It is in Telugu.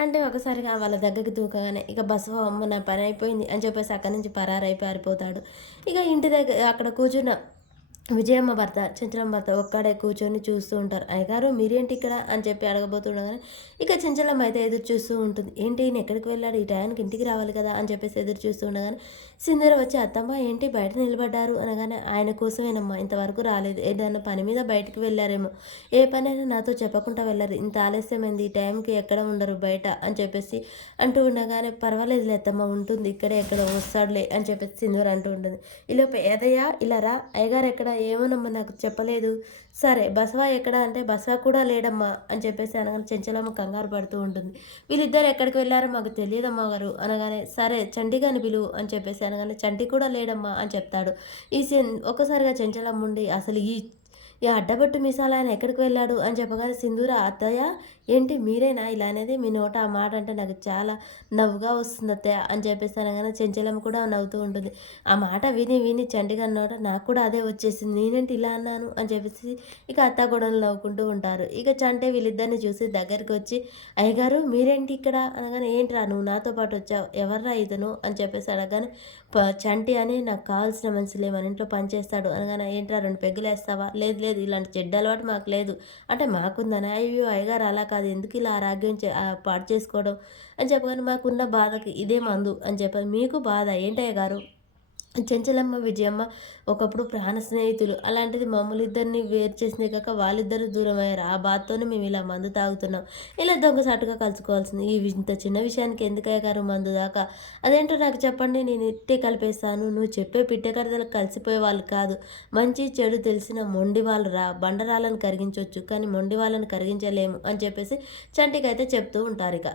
అంటే ఒకసారిగా వాళ్ళ దగ్గరికి దూకగానే ఇక బస్సు అమ్మ నా పని అయిపోయింది అని చెప్పేసి అక్కడి నుంచి పరారై పారిపోతాడు ఇక ఇంటి దగ్గర అక్కడ కూర్చున్న విజయమ్మ భర్త చెంచలమ్మ భర్త ఒక్కడే కూర్చొని చూస్తూ ఉంటారు. అయ్యగారు మీరేంటి ఇక్కడ అని చెప్పి అడగబోతుండగానే ఇక చెంచలమ్మ అయితే ఎదురు చూస్తూ ఉంటుంది. ఏంటి ఈయన ఎక్కడికి వెళ్ళాడు? ఈ టయానికి ఇంటికి రావాలి కదా? అని చెప్పేసి ఎదురు చూస్తూ ఉండగానే సింధర వచ్చి అత్తమ్మ ఏంటి బయట నిలబడ్డారు? అనగానే ఆయన కోసమేనమ్మా ఇంతవరకు రాలేదు. ఏదైనా పని మీద బయటకు వెళ్ళారేమో. ఏ పనైనా నాతో చెప్పకుండా వెళ్ళారు. ఇంత ఆలస్యమైంది. ఈ టైంకి ఎక్కడ ఉండరు బయట? అని చెప్పేసి అంటూ ఉండగానే పర్వాలేదు అత్తమ్మ ఉంటుంది. ఇక్కడే ఎక్కడ వస్తాడులే అని చెప్పేసి సింధూర్ అంటూ ఉంటుంది. ఈలోపు ఏదయ్యా? ఇలా రా. అయ్యగారు ఎక్కడ? ఏమోనమ్మా నాకు చెప్పలేదు. సరే బసవా ఎక్కడ అంటే బసవా కూడా లేడమ్మా అని చెప్పేసి అనగానే చెంచలమ్మ కంగారు పడుతూ ఉంటుంది. వీళ్ళిద్దరు ఎక్కడికి వెళ్ళారో మాకు తెలియదమ్మా గారు అనగానే సరే చంటిగాని పిలువు అని చెప్పేసి అనగానే చంటి కూడా లేడమ్మా అని చెప్తాడు. ఈ ఒక్కసారిగా చెంచలమ్మ ఉండి అసలు ఈ ఈ అడ్డబట్టు మిసాల ఆయన ఎక్కడికి వెళ్ళాడు? అని చెప్పగానే సింధూర అత్తయ్య ఏంటి మీరేనా? ఇలా అనేది మీ నోట ఆ మాట అంటే నాకు చాలా నవ్వుగా వస్తుంది అత్తయ్య అని చెప్పేసి అనగానే చెంచలమ్మ కూడా నవ్వుతూ ఉంటుంది. ఆ మాట విని విని చంటిగా నోట నాకు కూడా అదే వచ్చేసింది నేనేంటి ఇలా అన్నాను? అని చెప్పేసి ఇక అత్త కూడా నవ్వుకుంటూ ఉంటారు. ఇక చంటే వీళ్ళిద్దరిని చూసి దగ్గరికి వచ్చి అయ్యగారు మీరేంటి ఇక్కడ? అనగానే ఏంట్రా నువ్వు నాతో పాటు వచ్చావు ఎవర్రా ఇతను? అని చెప్పేసి అనగానే చంటి అని నాకు కావాల్సిన మనుషులే మన ఇంట్లో పనిచేస్తాడు అనగానే ఏంట్రా రెండు పెగ్గులు వేస్తావా లేదు లేదు ఇలాంటి చెడ్డ అలవాటు మాకు లేదు. అంటే మాకుందని అయ్యో అయ్యగారు అలా కాదు ఎందుకు ఇలా ఆరోగ్యం పాడు చేసుకోవడం? అని చెప్పగానే మాకున్న బాధకి ఇదే మందు అని చెప్పారు. మీకు బాధ ఏంటయ్య గారు చెంచలమ్మ విజయమ్మ ఒకప్పుడు ప్రాణ స్నేహితులు. అలాంటిది మమ్మల్ని ఇద్దరిని వేరు చేసింది కాక వాళ్ళిద్దరు దూరం అయ్యారు ఆ బాధతోనే మేము ఇలా మందు తాగుతున్నాం. ఇలా దొంగసాటుగా కలుసుకోవాల్సింది. ఈ ఇంత చిన్న విషయానికి ఎందుకు అయ్యారు మందు దాకా? అదేంటో నాకు చెప్పండి. నేను ఇట్టే కలిపేస్తాను. నువ్వు చెప్పే పిట్టకడతలకు కలిసిపోయే వాళ్ళు కాదు. మంచి చెడు తెలిసిన మొండి వాళ్ళు రా. బండరాలను కరిగించవచ్చు కానీ మొండి వాళ్ళని కరిగించలేము అని చెప్పేసి చంటికి అయితే చెప్తూ ఉంటారు ఇక.